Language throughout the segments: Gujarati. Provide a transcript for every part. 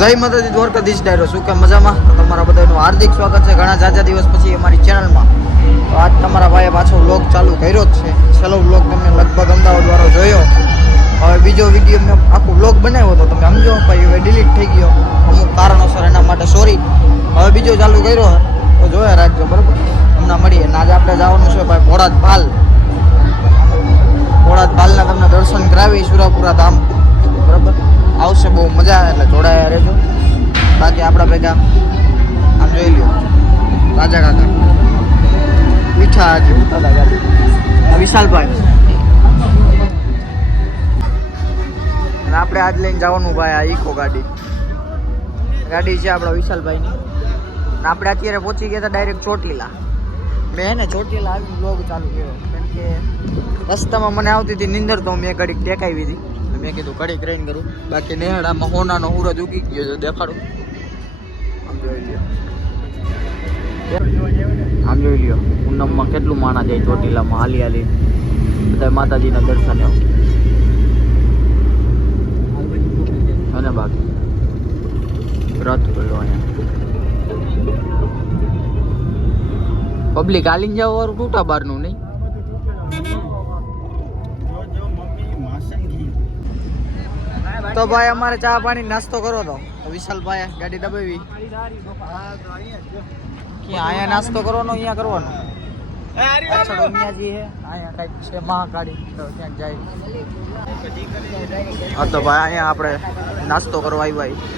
જય માતાજી દ્વારકાધીશ ડાયરો શું કે મજામાં? તો તમારા બધાનું હાર્દિક સ્વાગત છે ઘણા જાજા દિવસ પછી અમારી ચેનલમાં. તો આજ તમારા ભાઈએ પાછો વ્લોગ ચાલુ કર્યો જ છે. છેલ્લો વ્લોગ તમે લગભગ અમદાવાદ વાળો જોયો. હવે બીજો વિડીયો મેં આખો વ્લોગ બનાવ્યો હતો, તમે સમજો ભાઈ હવે ડિલીટ થઈ ગયો અમુક કારણોસર, એના માટે સોરી. હવે બીજો ચાલુ કર્યો તો જોયા રાખજો બરાબર. હમણાં મળીએ. આજે આપણે જવાનું છે ભાઈ ભોળાદ પાલ. ભોળાદ પાલના તમને દર્શન કરાવી સુરાપુરા ધામ બરાબર. આવશે બહુ મજા આવે એટલે જોડાયા રહેજો. બાકી આપણા ભેગા આમ જોઈ લ્યો રાજા કાકા મીઠા આજે દાદા ગાડી વિશાલભાઈ. અને આપણે આજ લઈને જવાનું ભાઈ આ ઇકો ગાડી છે આપણા વિશાલભાઈની. આપણે અત્યારે પહોંચી ગયા હતા ડાયરેક્ટ ચોટીલા. મેં હે ને ચોટીલા આવીને બ્લોગ ચાલુ કર્યો કેમ કે રસ્તામાં મને આવતી હતી નીંદર, તો મેં ઘડીક ટેકાવી હતી. મેં કીધું ઘડીક રહીને કરું. બાકી નેહડામાં હોનાનો સૂરજ ઉગી ગયો છે, દેખાડું. આમ જોઈ લ્યો પૂનમમાં કેટલું માણા જાય ચોટીલામાં હાલી હાલી બધા માતાજીના દર્શન અને બાકી રથ ગયો અહીંયા પબ્લિક હાલીને જાવ વાળું તૂટા બારનું નહીં. તો ભાઈ અમારે ચા પાણી નાસ્તો કરો તો વિશાલભાઈ ગાડી દબાવી અહીંયા નાસ્તો કરવાનો, અહીંયા કરવાનો પાછળ અહીંયાજી હે અહીંયા કઈક છે મહાકાળી તો ક્યાંક જાય. હા તો ભાઈ અહીંયા આપણે નાસ્તો કરવા આવ્યા.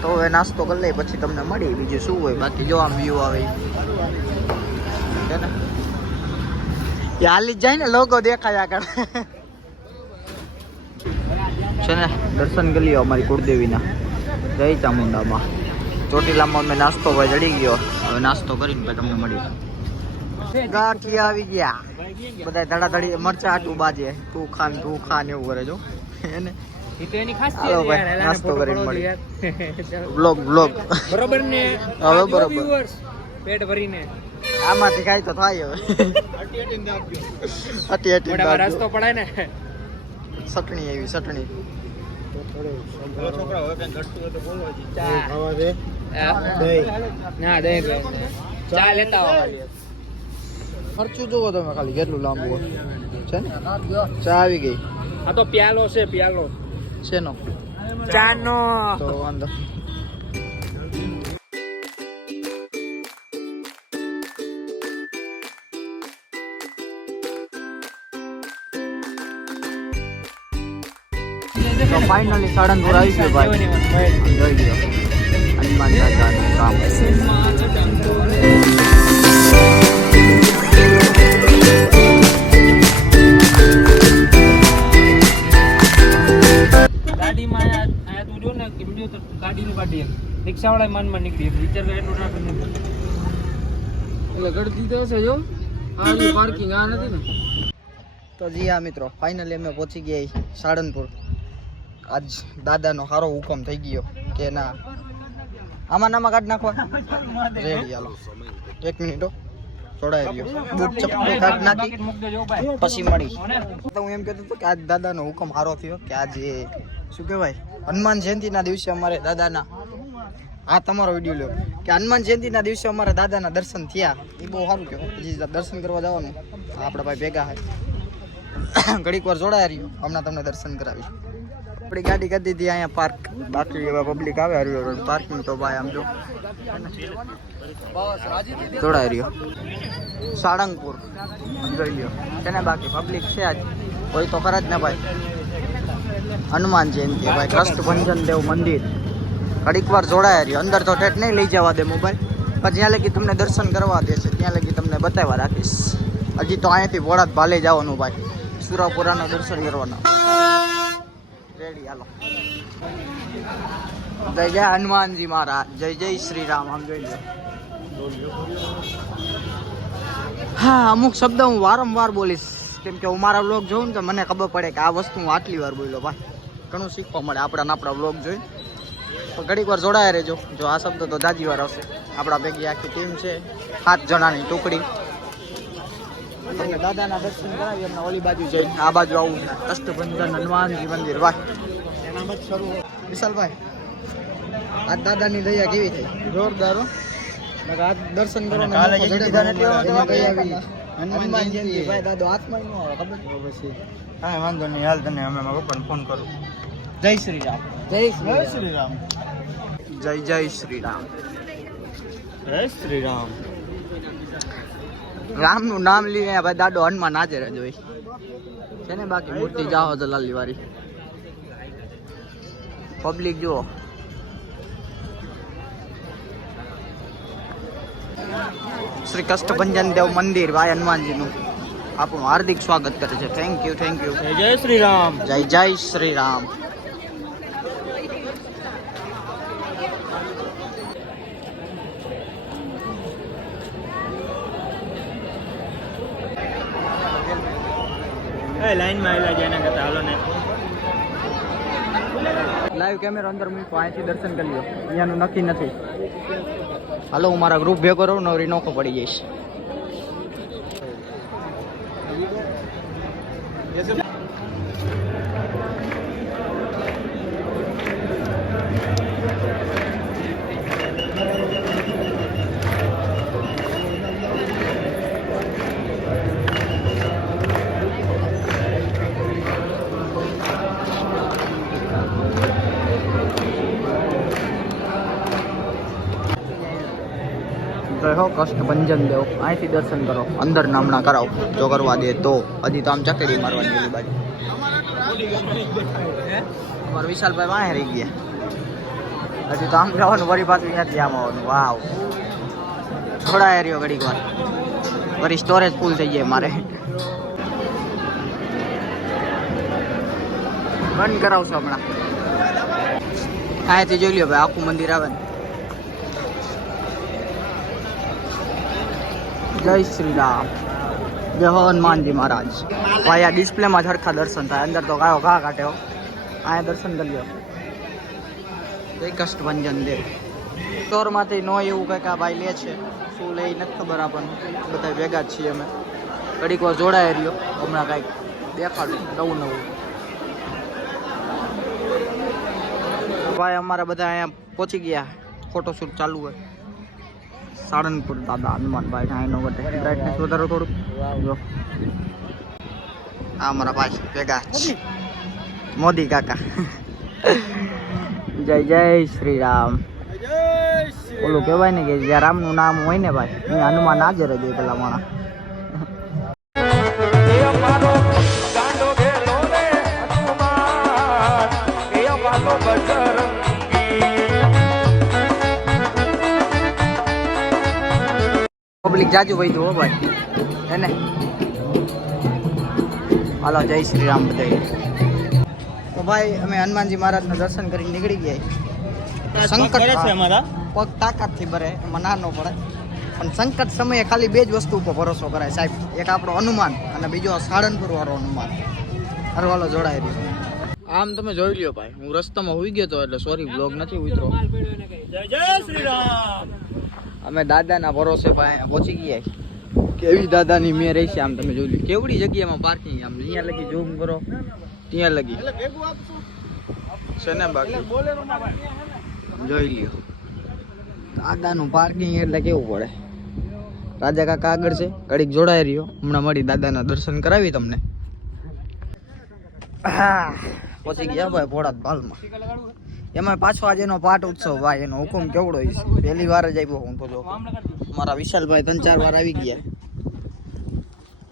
તો હવે નાસ્તો કરી લઈએ પછી તમને મળી બીજું શું હોય. બાકી જો આમ વ્યૂ આવે છે ને એ હાલી જ જાય ને લોકો દેખાયા કરે છે ને. દર્શન કરી લ્યો અમારી કુળદેવીના. જય ચામુંડામાં. ચોટીલામાં મેં નાસ્તો ભાઈ જડી ગયો. હવે નાસ્તો કરીને ભાઈ તમને મળી. ગાંઠી આવી ગયા બધા ધડાધડી મરચા આટું બાજે તું ખાન એવું કરે જો એને નાસ્તો કરીને મળી. બ્લોગ બરોબર ને? હવે બરોબર પેટ ભરીને આમાંથી ખાય તો થાય. હવે હટી રસ્તો પડાય ને ચટણી એવી ચટણી ખર્ચું જોવો તમે ખાલી કેટલું લાંબુ છે ને. ચા આવી ગઈ. આ તો પ્યાલો છે, પ્યાલો શેનો? ચાનો. તો વાંધો તો ફાઇનલી સાળંગપુર આવી ગયો ભાઈ. જોઈ ગયો હનુમાન દાદાનું કામ. ગાડીમાં આયા તું જો ને કે વિડિયો તો ગાડીનું કાઢી રિક્ષા વાળા માનમાં નીકળી વિચાર કરે એટલું ટ્રાફિક નથી એટલે ગળતી તો હશે જો આ પાર્કિંગ આ નથી ને. તો જી હા મિત્રો, ફાઇનલી અમે પહોંચી ગયા સાળંગપુર. આજ દાદાનો સારો હુકમ થઈ ગયો કે ના આમાં નામાં કાઢ નાખવા. રેડી હાલો 1 મિનિટ જોડાઈ ગયો. બૂટ ચપ્પલ કાઢ નાખી પછી મળી. તો હું એમ કહેતો હતો કે આજ દાદાનો હુકમ સારો થયો કે આજે શું કહેવાય હનુમાન જયંતિના દિવસે અમારે દાદાના આ તમારો વિડીયો લ્યો કે હનુમાન જયંતિના દિવસે અમારા દાદાના દર્શન થયા. એ બહુ સારું કહેવાય. પછી દર્શન કરવા જવાનું આપણા ભાઈ ભેગા હોય ઘડીક વાર જોડાયા રહ્યો. હમણાં તમને દર્શન કરાવી. આપણી ગાડી કરી દીધી અહીંયા પાર્ક. બાકી એવા પબ્લિક આવે હરિયો પાર્કિંગ તો ભાઈ આમ જો જોડાઈ રહ્યો. સાળંગપુર જોઈ લ્યો છે ને. બાકી પબ્લિક છે આજ કોઈ તો ખરા જ ને ભાઈ. હનુમાન જયંતિ ભાઈ કષ્ટભંજન દેવ મંદિર. ઘડીક વાર જોડાયા રહ્યો. અંદર તો ઠેઠ નહીં લઈ જવા દે મોબાઈલ, પણ જ્યાં લગી તમને દર્શન કરવા દે છે ત્યાં લગી તમને બતાવવા રાખીશ. હજી તો અહીંયાથી ભોળાદ ભાલે જવાનું ભાઈ, સુરાપુરાના દર્શન કરવાના. રેડી હાલો. જય જય હનુમાનજી મહારાજ, જય જય શ્રી રામ. આમ જોઈ લો. હા અમુક શબ્દ હું વારંવાર બોલીશ કેમ કે હું મારા વ્લોગ જોઉં ને તો મને ખબર પડે કે આ વસ્તુ હું આટલી વાર બોલ્યો ભાઈ. ઘણું શીખવા મળે આપણા વ્લોગ જોઈ. તો ઘડીક વાર જોડાયા રહેજો. જો આ શબ્દ તો જાજી વાર આવશે. આપણા ભેગી આખી ટીમ છે 7 જણાની ટુકડી. તમને દાદાના દર્શન કરાવી. એમના ઓલી બાજુ જઈને આ બાજુ આવું કષ્ટભંજન હનુમાનજી મંદિર. વાહ વિશાલભાઈ આજ દાદાની દયા કેવી થઈ? જોરદાર હો. આજ દર્શન કરો ને કાલે મોકો જે જડે દીધા નથી એમાં એમાં દયા તો આવી. હનુમાન જયંતિ ભાઈ દાદો હાથમાં ન આવે ખબર છે? પછી કાંઈ વાંધો નહીં, હાલ તને અમે મારા પપ્પાને ફોન કરું. જય શ્રી રામ. જય શ્રી રામ. જય જય શ્રી રામ. જય શ્રી રામ. રામનું નામ લઈએ ભાઈ દાદો હનુમાન હાજર જ હોય છે ને. બાકી મૂર્તિ જાહો જલાલી વાળી પબ્લિક જુઓ. શ્રી કષ્ટભંજન દેવ મંદિર ભાઈ હનુમાનજીનું આપણું હાર્દિક સ્વાગત કરે છે. Thank you, thank you. જય શ્રી રામ. જય જય શ્રી રામ. લાઈનમાં આવેલા છે એના કરતા હાલો ને. લાઈવ કેમેરો અંદર મૂકો, અહીંથી દર્શન કરી લો. અહીંયાનું નક્કી નથી. હાલો હું મારા ગ્રુપ ભેગો રહું, નવરી નોખો પડી જઈશ. હો કષ્ટભંજન દેવ, અહીંથી દર્શન કરો. અંદર નામના કરાવો જો કરવા દે તો. હજી તો આમ ચકેડી મારવાની ઓલી બાજુ. અમારા વિશાલભાઈ વાંહે રહી ગયા. હજી તો આમ જવાનું, વળી પાછું અહીંયાથી આમ આવવાનું. વાવ, થોડા એરિયો ઘડીક વાર વળી સ્ટોરેજ ફૂલ થઈ જાય મારે. બંધ કરાવશો હમણાં. અહીંયાથી જોઈ લ્યો ભાઈ, આખું મંદિર આવે ને. જય શ્રી રામ. જય હનુમાનજી મહારાજ. ભાઈ આ ડિસ્પ્લેમાં સરખા દર્શન થાય, અંદર તો ગાયો ઘા કાઢે. અહીંયા દર્શન કરી લો. જય કષ્ટભંજન દેવ. સ્ટોરમાંથી નો એવું કંઈક આ ભાઈ લે છે, શું લે નથી ખબર આપણને. બધા ભેગા જ છીએ અમે. ઘડીક વાર જોડાય રહ્યો, હમણાં કાંઈક દેખાડું નવું નવું. ભાઈ અમારા બધા અહીંયા પહોંચી ગયા, ફોટોશૂટ ચાલુ હોય. સાળંગપુર દાદા હનુમાનભાઈ ઠાઈનો વટે. બ્રાઇટનેસ વધારો થોડુંક. જો આ અમારા ભાઈ ભેગા મોદી કાકા. જય જય શ્રી રામ. ઓલું કહેવાય ને કે જ્યાં રામનું નામ હોય ને ભાઈ, અહીંયા હનુમાન હાજર જ હોય પેલા માણા. પબ્લિક જાજુ ભાઈ હો ભાઈ એને. હાલો જય શ્રી રામ બધા. તો ભાઈ અમે હનુમાનજી મહારાજના દર્શન કરીને નીકળી ગયા. સંકટ પગ તાકાતથી ભરે એમાં ના ન પડે, પણ સંકટ સમયે ખાલી બે જ વસ્તુ ઉપર ભરોસો કરાય સાહેબ. એક આપણો હનુમાન અને બીજો સાળંગપુર વાળો હનુમાન. હારો હાલો જોડાય રહ્યો. આમ તમે જોઈ લ્યો ભાઈ, હું રસ્તામાં હોઈ ગયો તો એટલે સોરી બ્લોગ નથી ઉતરો. જય શ્રી રામ. અમે દાદાના ભરોસે ભાઈ પહોંચી ગયા. કેવી દાદાની મેં રહી છે આમ તમે જોઈ લો. કેવડી જગ્યામાં પાર્કિંગ, આમ અહીંયા લગી ઝૂમ કરો ત્યાં લગી છે ને. બાકી જોઈ લ્યો દાદાનું પાર્કિંગ એટલે કેવું પડે. રાજા કાકા આગળ છે, ઘડીક જોડાઈ રહ્યો. હમણાં મળી દાદાના દર્શન કરાવી તમને. હા પહોંચી ગયા ભાઈ ભોળાત ભાલમાં. એમાં પાછો આજે એનો પાઠ ઉત્સવ ભાઈ, એનો હુકમ કેવડો છે. પહેલી વાર જ આવ્યો હું તો. જો મારા વિશાલભાઈ 3-4 વાર આવી ગયા.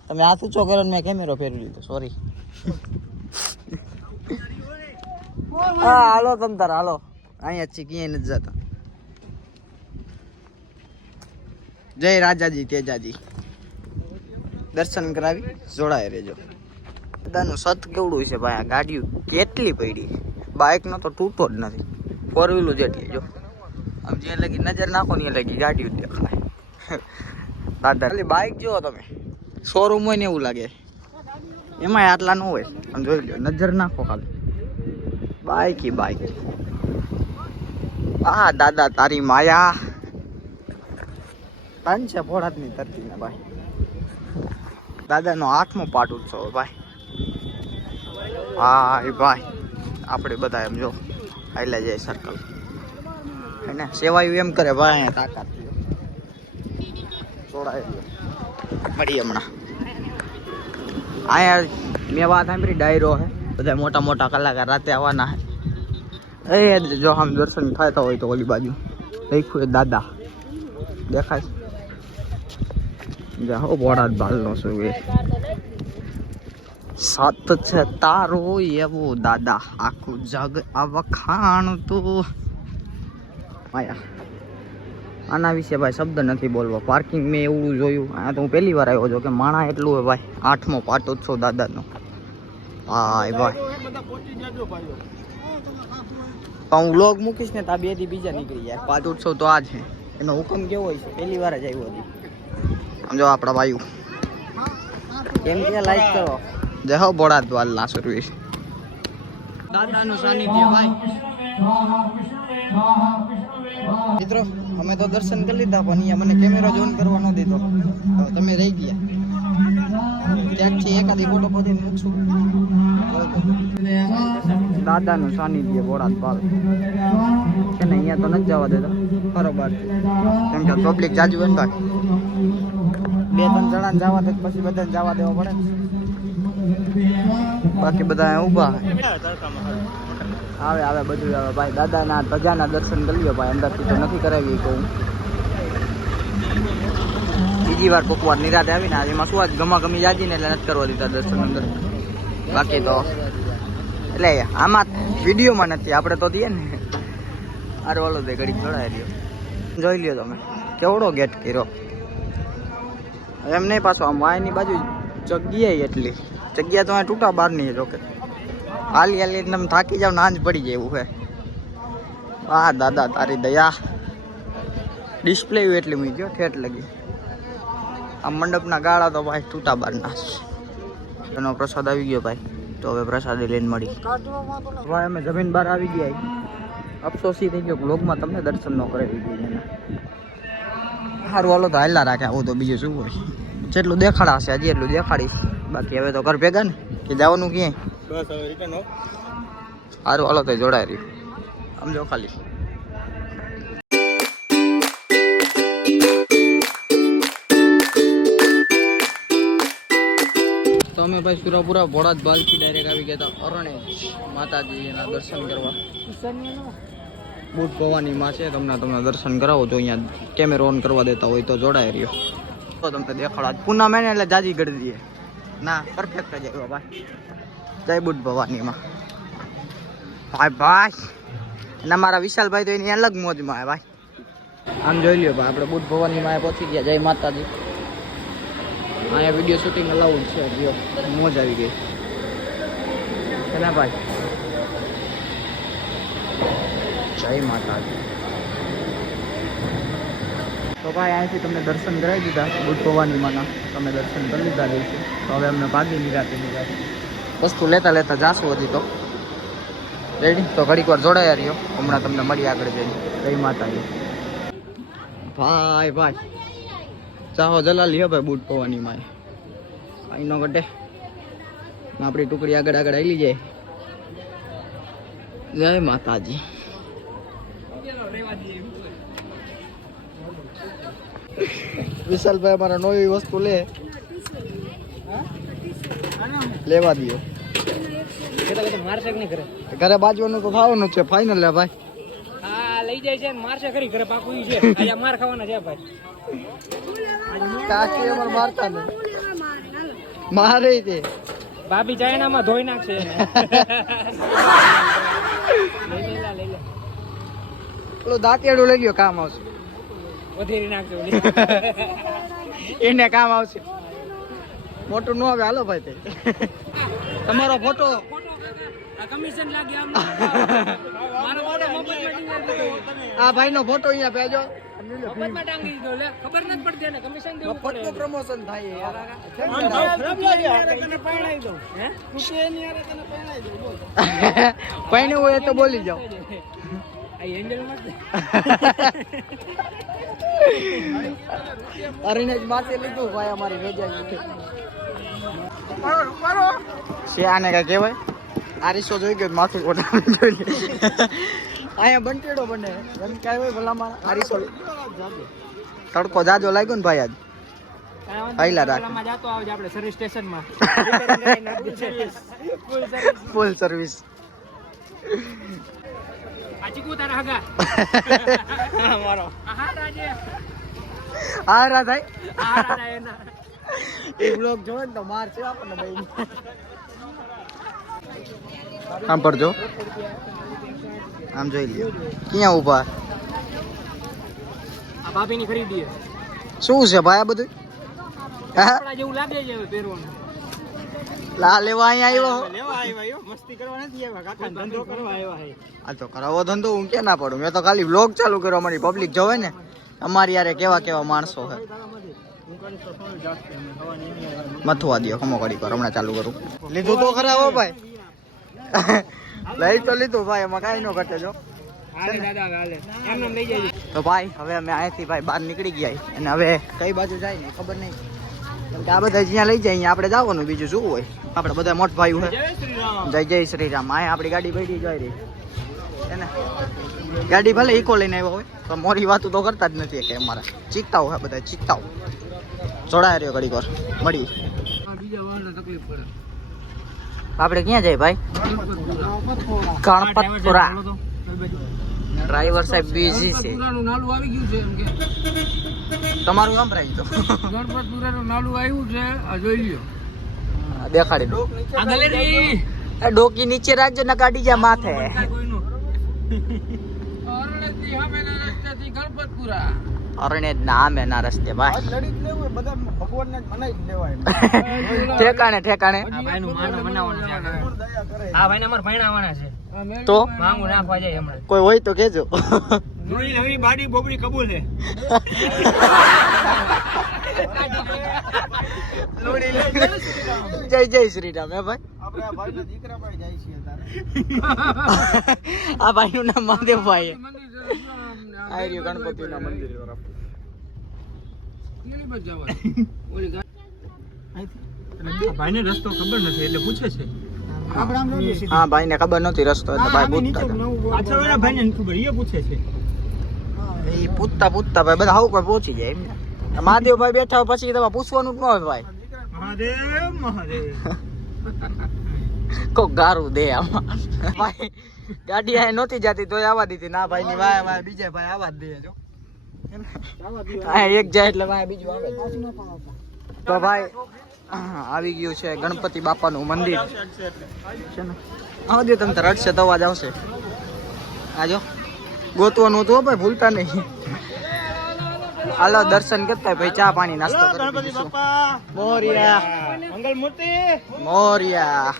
તમે હાથ ઊંચો કરો ને મેં કેમેરો ફેરવી લીધો, સોરી. હા હાલો તમ તાર હાલો, અહીંયા જ છે, ક્યાંય નથી જતા. જય રાજાજી તેજાજી. દર્શન કરાવી જોડાય રહેજો. દાદાનું સત કેવડું છે ભાઈ. આ ગાડીઓ કેટલી પડી, બાઇકનો તો તૂટતો જ નથી. 4 વ્હીલું જેટલી. જો આમ જે લગી નજર નાખો ને એ લગી ગાડીઓ દેખાય. દાદા ખાલી બાઇક જુઓ તમે, શોરૂમ હોય ને એવું લાગે. એમાં આટલા ન હોય. આમ જોઈ લો, નજર નાખો ખાલી, બાઇક ઈ બાઇક. આ દાદા તારી માયા. તન છે ભોળાતની ધરતી ને ભાઈ. દાદાનો 8મો પાઠ ઉત્સવ ભાઈ. હા ભાઈ આપણે બધા એમ જો હાઈલા જાય સર્કલ. એને સેવાયું એમ કરે ભાઈ અહીંયા તાકાત છોડાય મળી હમણાં અહીંયા મેં વાત સાંભળી ડાયરો હે બધા મોટા મોટા કલાકાર રાતે આવવાના હે એ જો આમ દર્શન થતા હોય તો ઓલી બાજુ લખ્યું દાદા દેખાય જાઓ બોડાદ બાલનો શું એ સાત છે તારો એવો દાદા આખું જગ અવખાણ તો આયા આના વિશે ભાઈ શબ્દ નથી બોલવો પાર્કિંગ મેં એવું જોયું આ તો હું પહેલી વાર આવ્યો છું કે માણા એટલું હોય ભાઈ 8મો પાટોત્સવ દાદાનો ભાઈ ભાઈ તો હું વ્લોગ મૂકીશ ને તો આ 2 દી બીજા નીકળી જાય પાટોત્સવ તો આ છે એનો હુકમ કેવો હોય છે પહેલી વાર જ આવ્યો હતી સમજો આપણા ભાઈઓ કેમ કે લાઈક કરો જય હો બોડાદ વાલના સર્વિસ દાદાનું સાનિધ્ય ભાઈ મિત્રો અમે તો દર્શન કરી લીધા પણ અહીંયા મને કેમેરો જોન કરવા ન દીધો તમે રહી ગયા ત્યાંથી એકાદી ફોટો પડી મૂકશું દાદાનું સાનિધ્ય બોડાદ પાલ છે ને અહીંયા તો નથી જવા દેતા બરોબર કેમ કે પબ્લિક જાજુ હોય ને બાકી 2-3 જણા જવા દે પછી બધાને જવા દેવા પડે બાકી બધા ઊભા આવે બધું આવે ભાઈ દાદાના ધજાના દર્શન કરી લ્યો ભાઈ અંદરથી તો નથી કરાવી કહું બીજી વાર કોક વાર નિરાતે આવીને એમાં શું આજ ગમાગમી જાજીને એટલે નથી કરવા દીધા દર્શન અંદર બાકી તો એટલે આમાં વિડીયોમાં નથી આપણે તો દઈએ ને અરે ઓલો દે ઘડી જોડાય રહ્યો જોઈ લ્યો તમે કેવડો ગેટ કર્યો એમ નહીં પાછો આમ વાયની બાજુ જગ્યા એટલી જગ્યા તો તૂટા બહાર નહીં જોકે હાલી એકદમ થાકી જાવ નાંજ પડી જાય એવું હે વાહ દાદા તારી દયા ડિસ્પ્લે એટલી મૂક્યો ઠેઠ લગી આ મંડપના ગાળા તો ભાઈ તૂટા બહાર ના એનો પ્રસાદ આવી ગયો ભાઈ તો હવે પ્રસાદી લઈને મળી ભાઈ અમે જમીન બહાર આવી ગયા અફસોસી થઈ ગયો બ્લોગમાં તમને દર્શન ન કરાવી દીધું એના સારું હાલો તો હાલા રાખે આવું તો બીજું શું હોય જેટલું દેખાડાશે હજી એટલું દેખાડીશ બાકી હવે તો ઘર ભેગા ને કે જવાનું ક્યાંય સારું હાલો તો જોડાય રહ્યું સમજો ખાલી તો અમે ભાઈ સુરાપુરા બોડાદ બાલથી ડાયરેક્ટ આવી ગયા હતા અરણેજ માતાજી એના દર્શન કરવા બુટ ભવાની માં છે તમને દર્શન કરાવો તો અહીંયા કેમેરો ઓન કરવા દેતા હોય તો જોડાય રહ્યો તો તમને દેખાડા પૂના મહિને એટલે જાજી કરી દઈએ ના પરફેક્ટ જ આવ્યો ભાઈ જય બુટ ભવાની માં ભાઈ અને અમારા વિશાલભાઈ તો એની અલગ મોજમાં આવે ભાઈ આમ જોઈ લ્યો ભાઈ આપણે બુટ ભવાની માં પહોંચી ગયા જય માતાજી અહીંયા વિડીયો શૂટિંગ અલાઉડ છે જો મોજ આવી ગઈ છે ભાઈ જય માતાજી તો ભાઈ અહીંથી તમને દર્શન કરાવી દીધા બુટ ભવાની માના તમે દર્શન કરી લીધા રહીશું તો હવે અમને ભાગી નિરાતે વસ્તુ લેતા જાશું હતી તો રેડી તો ઘડીક વાર જોડાયા રહ્યો હમણાં તમને મળી આગળ જઈને જય માતાજી ભાઈ ચાહો જલા લ્યો ભાઈ બુટ ભવાની માં અહીં નો ગડે આપણી ટુકડી આગળ આવી જાય જય માતાજી વિશાલભાઈ અમારા નવી વસ્તુ લેવા દો ઘરે બાજવાનું તો થવાનું છે ફાઇનલ લે ભાઈ હા લઈ જાય છે મારશે ખરી ઘરે પાકું છે આજે માર ખાવાના છે ભાઈ કાકી અમાર મારતા ને મારે છે ભાભી ચાઇનામાં ધોઈ નાખશે લઈ લે પેલું દાંતિયાડું લઈ લ્યો કામ આવશે વધેરી નાખજો એને કામ આવશે મોટું ન આવે હાલો ભાઈ તે તમારો ફોટો કમિશન લાગે આમ મારો ફોટો આ ભાઈ નો ફોટો અહીંયા ભેજો મફતમાં ટાંગી દીધો લે ખબર નથી પડતી એને કમિશન દેવું પડે ફોટો પ્રમોશન થાય યાર તને પરણાઈ દઉં હે તું એની યાર તને પરણાઈ દઉં બોલ પૈણું હોય તો બોલી જાઓ આ હેન્ડલ મત અરણેજ માથે લીધું ભાઈ અમારી વેજાઈ છે આને કઈ કહેવાય આ રીસો જોઈ ગયો માથું કોટા જોઈ અહીંયા બંટેડો બને એમ કાંઈ હોય ભલામાં આરીસોલ તડકો જાજો લાગ્યો ને ભાઈ આજ પહેલા રાખ જાતો આવજે આપણે સર્વિસ સ્ટેશનમાં ફૂલ સર્વિસ આ ચીકુ તારા હગા મારો આહા રાજે આ રા થાય આહા રાજા એના એ બ્લોગ જોવે ને તો માર છે આપણને ભાઈ આમ પડજો આમ જોઈ લ્યો ક્યાં ઊભા આ ભાભીની ખરીદી શું છે ભાઈ આ બધું આપણા જેવું લાગે છે પહેરવાનું લા લેવા અહીંયા આવ્યો લેવા આવ્યો મસ્તી કરવા નથી આવ્યા કાકા ધંધો કરવા આવ્યા હે આ તો કરાવો ધંધો હું ક્યાં ના પડું મેં તો ખાલી વ્લોગ ચાલુ કર્યો અમારી પબ્લિક જોવે ને અમારી યારે કેવા કેવા માણસો છે મથવા દો ખમો કડી કર હમણાં ચાલુ કરું લીધું તો ખરા હો ભાઈ લઈ તો લીધું ભાઈ એમાં કાંઈ ન ઘટે જો હાલે દાદા હાલે એમને લઈ જાય તો ભાઈ હવે અમે અહીંયાથી ભાઈ બહાર નીકળી ગયા અને હવે કઈ બાજુ જાય ને ખબર નહીં કેમ કે આ બધા જ્યાં લઈ જાય અહીંયા આપણે જવાનું બીજું શું હોય આપણે બધા મોટ ભાઈ છે જય શ્રી રામ જય જય શ્રી રામ અહીંયા આપણી ગાડી બેઠી જાય રહી છે ને ગાડી ભલે ઈકો લઈને આવ્યો હોય તો મોરી વાતો તો કરતા જ નથી કે અમારા ચીકતાઓ હે બધા ચીકતાઓ જોડાય રહ્યો ઘડીક વાર મળી બીજા વાળને તકલીફ પડે આપણે ક્યાં જાય ભાઈ ગણપતપુરા ડ્રાઈવર સાહેબ બિઝી છે ગણપતપુરાનું નાલું આવી ગયું છે એમ કે તમારું કામ રાખ્યું તો ગણપતપુરાનું નાલું આવ્યું છે આ જોઈ લ્યો દેખાડી દો આ ગેલેરી આ ડોકી નીચે રાખજો ને કાઢી જા માથે કોઈનું અરણેથી સામેના રસ્તેથી ગણપતપુરા અરણે નામ એના રસ્તે ભાઈ ઠેકાણે ઠેકાણે આ ભાઈનું માનો બનાવવાનું છે આ ભાઈને અમાર ભણાવવાના છે તો માંગુ નાખવા જાય હમણાં કોઈ હોય તો કેજો નવી નવી બાડી બોબડી કબૂલ હે જય જય શ્રી રામ હે ભાઈ આ ભાઈ નું નામ મહાદેવભાઈ આ રહ્યું ગણપતિ ના મંદિર તરફ ભાઈને રસ્તો ખબર નથી એટલે પૂછે છે હા ભાઈ ને ખબર નથી રસ્તો એટલે ભાઈ પૂછતા હતા. પાછળ વાળા ભાઈને નથી ખબર એ પૂછે છે એ પૂછતા પૂછતા ભાઈ બધા હાવ કોઈ પહોંચી જાય એમ મહાદેવભાઈ બેઠા હોય પછી તમારે પૂછવાનું જ ન હોય ભાઈ મહાદેવ મહાદેવ કોક ગારું દે આમાં ભાઈ ગાડી આ નહોતી જતી તોય આવવા દીધી ના ભાઈ ની વાય વાય બીજા ભાઈ આવવા જ દે જો આ એક જાય એટલે વાય બીજું આવે તો ભાઈ આવી ગયું છે ગણપતિ બાપાનું મંદિર છે ને આવજો તમે તો રડશે તો અવાજ આવશે આજો ગોતવાનું હતું હો ભાઈ ભૂલતા નહીં હાલો દર્શન કરતા ભાઈ ચા પાણી નાસ્તો કરી ગણપતિ લઈશું. બાપા મોરિયા મંગલ મૂર્તિ મોરિયા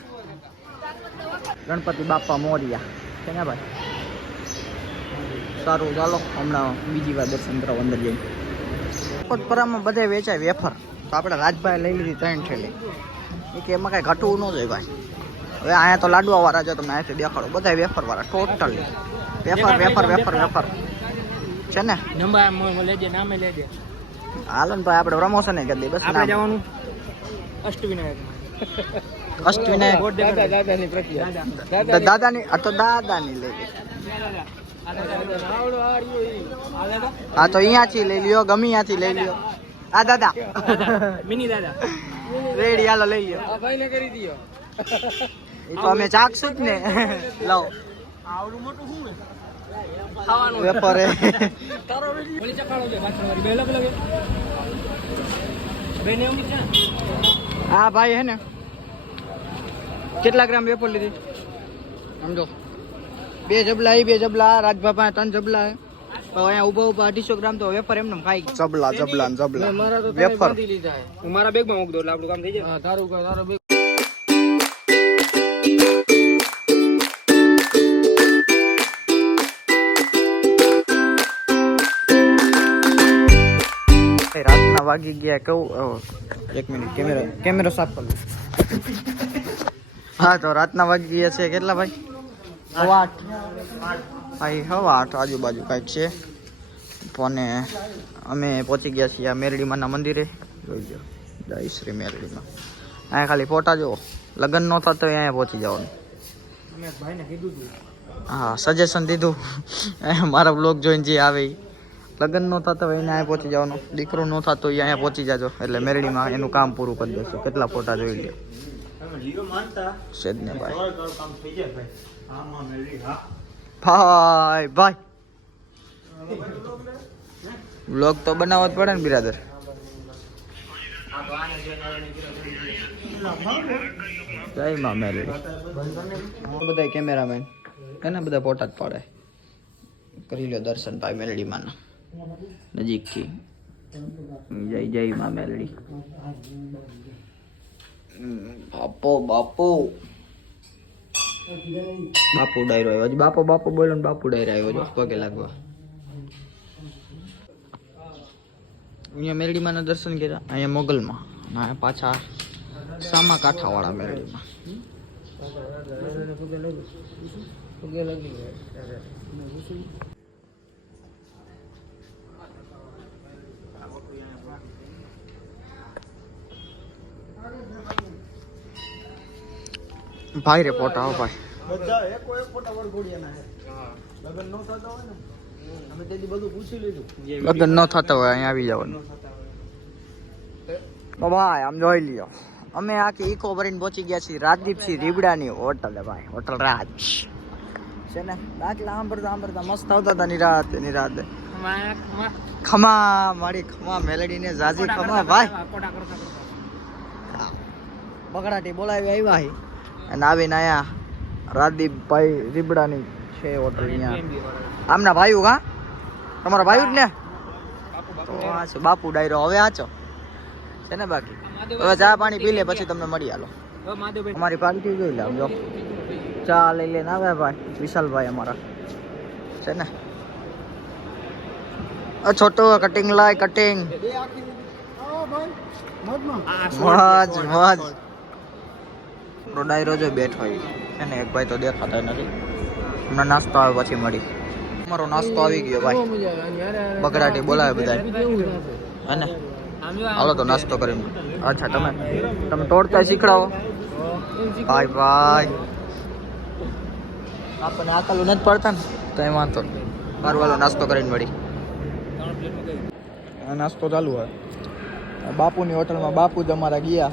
ગણપતિ બાપા મોરિયા છે ને ભાઈ સારું ચાલો હમણાં બીજી વાર દર્શન કરવા અંદર જઈએ ગણપતપુરામાં બધે વેચાય વેફર તો આપણે રાજભાઈ લઈ લીધી 3 થેલી એ કે એમાં કાંઈ ઘટવું ન જોઈએ ભાઈ હવે અહીંયા તો લાડવા વાળા જો તમે અહીંયાથી દેખાડો બધા વેફર વાળા totally wafer wafer wafer wafer છે ને નંબર લેજે નામે લેજે હાલો ને ભાઈ આપણે પ્રમોશન કરી દઈએ બસ આપણે જવાનું અષ્ટવિનાયક અષ્ટવિનાયક દાદાની પ્રક્રિયા દાદાની આ તો દાદાની લઈ લે હા તો અહીંયાથી લઈ લ્યો ગમે ત્યાંથી લઈ લ્યો આ દાદા મિની દાદા રેડી હાલો લઈ લ્યો આ ભાઈને કરી દિયો એ તો અમે ચાખશું જ ને લાવો આવડું મોટું શું હે ખાવાનું વેપારે તારો ઓલી ચકાળો છે પાછળ વાળી બે અલગ અલગ બે ને ઉની છે હા ભાઈ હે ને કેટલા ગ્રામ વેપાર લીધી સમજો 2 જબલા એ 2 જબલા રાજબાપા 3 જબલા તો અહીંયા ઉભા ઉભા 250 ગ્રામ તો વેપાર એમને ખાઈ જબલા જબલા ને જબલા મારા તો વેફર બાંધી લીધા હે હું મારા બેગમાં મૂક દઉં એટલે આપણું કામ થઈ જાય હા તારું તારો બેગ રાતના વાગી ગયા કહું 1 મિનિટ કેમેરો સાફ કરી હા તો રાતના વાગી ગયા છે કેટલા ભાઈ 8:15 ભાઈ 8:15 આજુબાજુ કાંઈક છે અને અમે પહોંચી ગયા છીએ આ મેરડીમાના મંદિરે જોઈ લો જય શ્રી મેરડીમાં અહીંયા ખાલી ફોટા જુઓ લગ્ન ન થતો હોય અહીંયા પહોંચી જવાનું મેં ભાઈને કીધું હતું હા સજેશન દીધું મારા બ્લોગ જોઈને જે આવે ઈ. લગ્ન ન થતા હોય એને અહીંયા પહોંચી જવાનું, દીકરો ન થતો હોય અહીંયા પહોંચી જાજો એટલે મેરડીમાં એનું કામ પૂરું કરી દેશે. કેટલા ફોટા જોઈ લ્યો સેજને ભાઈ. ભાઈ ભાઈ બ્લોગ તો બનાવવો જ પડે ને બિરાદર. જય માં મેલડી. બધા કેમેરામેન એના બધા ફોટા જ પાડે. કરી લો દર્શન ભાઈ મેલડી માના નજીકથી. જય જય માં મેલડી. બાપો બાપો બાપુ ડાયરો આવ્યો છે. બાપો બાપો બોલો ને બાપુ ડાયરો આવ્યો છે પગે લાગવા. અહીંયા મેરડીમાં દર્શન કર્યા, અહીંયા મોગલમાં અને પાછા સામા કાંઠાવાળા મેરડીમાં. ભાઈ રે ફોટા હો ભાઈ. બધા એકો એક ફોટા વરઘોડિયાના છે. લગન ન થતા હોય ને અમે તેથી બધું પૂછી લીધું. લગન ન થતા હોય અહીંયા આવી જવાનું. તો ભાઈ આમ જોઈ લ્યો અમે આખી ઇકો ભરીને પહોંચી ગયા છીએ રાજદીપસિંહ રીબડાની હોટલે ભાઈ. હોટલ રાજ છે ને. દાખલા સાંભળતા મસ્ત આવતા હતા નિરાતે. ખમા મારી ખમા મેલડીને જાજી ખમા ભાઈ. બગડાટી બોલાવી આવ્યા હી અને આવીને અહીંયા રાજદીપભાઈ રીબડાની છે હોટલ. અહીંયા આમના ભાઈઓ કા તમારા ભાઈઓ જ ને. તો આ છે બાપુ ડાયરો. હવે આચો છે ને. બાકી હવે ચા પાણી પી લે પછી તમને મળી આલો. અમારી પાર્ટી જોઈ લે. જો ચા લઈ લઈને આવે ભાઈ વિશાલભાઈ અમારા છે ને. છોટો કટિંગ લાય કટિંગ. મોજ મોજ. ડાયરો જો બેઠો છે ને. એક ભાઈ તો દેખાતા નથી. હમણાં નાસ્તો આવે પછી મળી. અમારો નાસ્તો આવી ગયો ભાઈ. બગડાટી બોલાવે બધા હે ને. હાલો તો નાસ્તો કરીને. અચ્છા તમે તોડતા શીખડાવો ભાઈ ભાઈ. આપણને આકલું નથી પડતા ને તો એ વાંધો મારું. વાલો નાસ્તો કરીને મળી. નાસ્તો ચાલુ હોય બાપુની હોટલમાં. બાપુ જ અમારા ગયા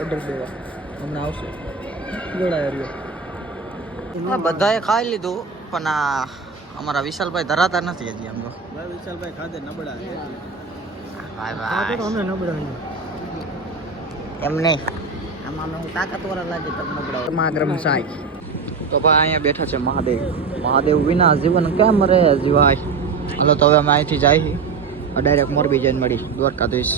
ઓર્ડર દેવા. હમણાં આવશે. બધાએ ખાઈ લીધું પણ આ અમારા વિશાલભાઈ ધરાતા નથી હજી. આમ તો વિશાલભાઈ ખાધે નબળા. એમ નહીં આમાં હું તાકાતવાળા લાગે તો નબળા. માગરમ સાઈ તો ભાઈ અહીંયા બેઠા છે મહાદેવ. મહાદેવ વિના જીવન કેમ રે જીવાય. હાલો તો હવે અમે અહીંથી જાય ડાયરેક્ટ મોરબી જઈને મળી દ્વારકાધીશ.